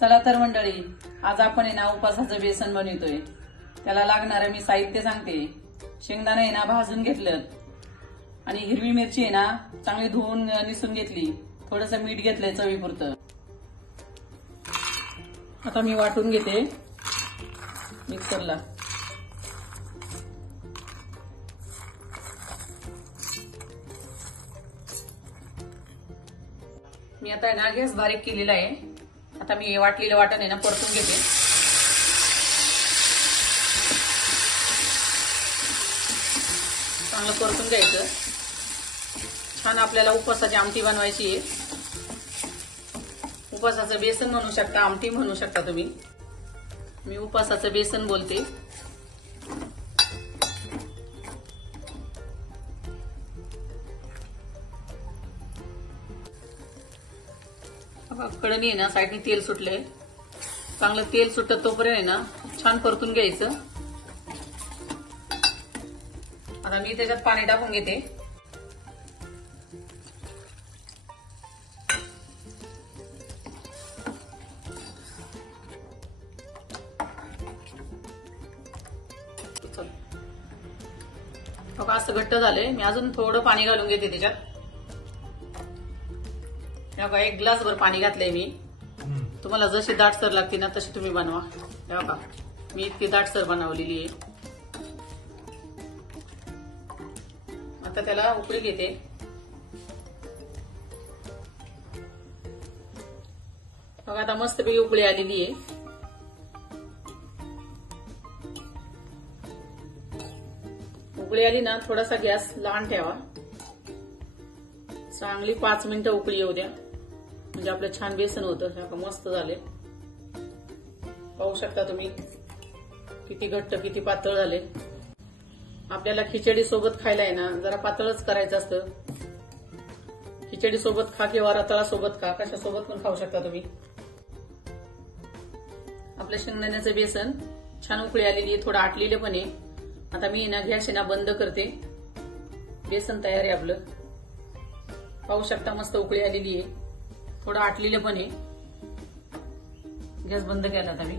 चला तर मंडळी, आज आपण आहे ना उपासाचं बेसन बनवतोय। त्याला लागणारं मी साहित्य सांगते। शेंगदाणे आहे ना भाजून घेतलं आणि हिरवी मिरची आहे ना चांगली धुवून निसून घेतली। थोडंसं मीठ घेतलंय चवीपुरतं। आता मी वाटून घेते मिक्सरला। मी आता आहे ना गॅस बारीक केलेला आहे। आता मी वाटलेलं वाटण आहे ना परतून घेते। चांगलं परतून घ्यायचं। छान आपल्याला उपवासाची आमटी बनवायची आहे। उपवासाचं बेसन म्हणू शकता, आमटी म्हणू शकता तुम्ही। मी उपवासाचं बेसन बोलते। कढई आहे ना साईडने तेल सुटलंय। चांगलं तेल सुटत तोपर्यंत आहे ना छान परतून घ्यायचं। आता मी त्याच्यात पाणी टाकून घेते। असं घट्ट झालंय। मी अजून थोडं पाणी घालून घेते त्याच्यात। बघा, एक ग्लासभर पाणी घातलंय मी। तुम्हाला जशी दाटसर लागते ना तशी तुम्ही बनवा। बघा, मी इतकी दाटसर बनवलेली आहे। आता त्याला उकळी घेते। बघा, आता मस्तपैकी उकळी आलेली आहे। उकळी आली ना थोडासा गॅस लहान ठेवा। चांगली 5 मिनिटं उकळी येऊ द्या, म्हणजे आपलं छान बेसन होतं। मस्त झाले, पाहू शकता तुम्ही किती घट्ट किती पातळ झाले। आपल्याला खिचडी सोबत खायला आहे ना जरा पातळच करायचं असतं। खिचडी सोबत खा किंवा रताळा सोबत खा, कशा सोबत पण खाऊ शकता तुम्ही। आपलं शेंगदाण्याचं बेसन छान उकळी आलेली आहे, थोडं आटलेलं पण आहे। आता मी ना गॅस ना बंद करते। बेसन तयार आहे आपलं, पाहू शकता मस्त उकळी आलेली आहे, थोडं आटलेलं पण आहे। गॅस बंद केला आता मी।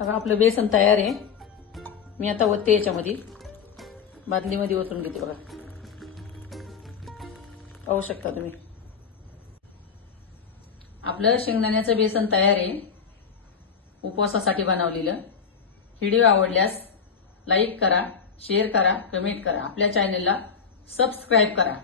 बघा, आपलं बेसन तयार आहे। मी आता ओतते याच्यामध्ये, बादलीमध्ये ओतून घेते। बघा, पाहू शकता तुम्ही आपलं शेंगदाण्याचं बेसन तयार आहे, उपवासासाठी बनवलेलं। व्हिडिओ आवडल्यास लाईक करा, शेअर करा, कमेंट करा, आपल्या चॅनलला सबस्क्राईब करा।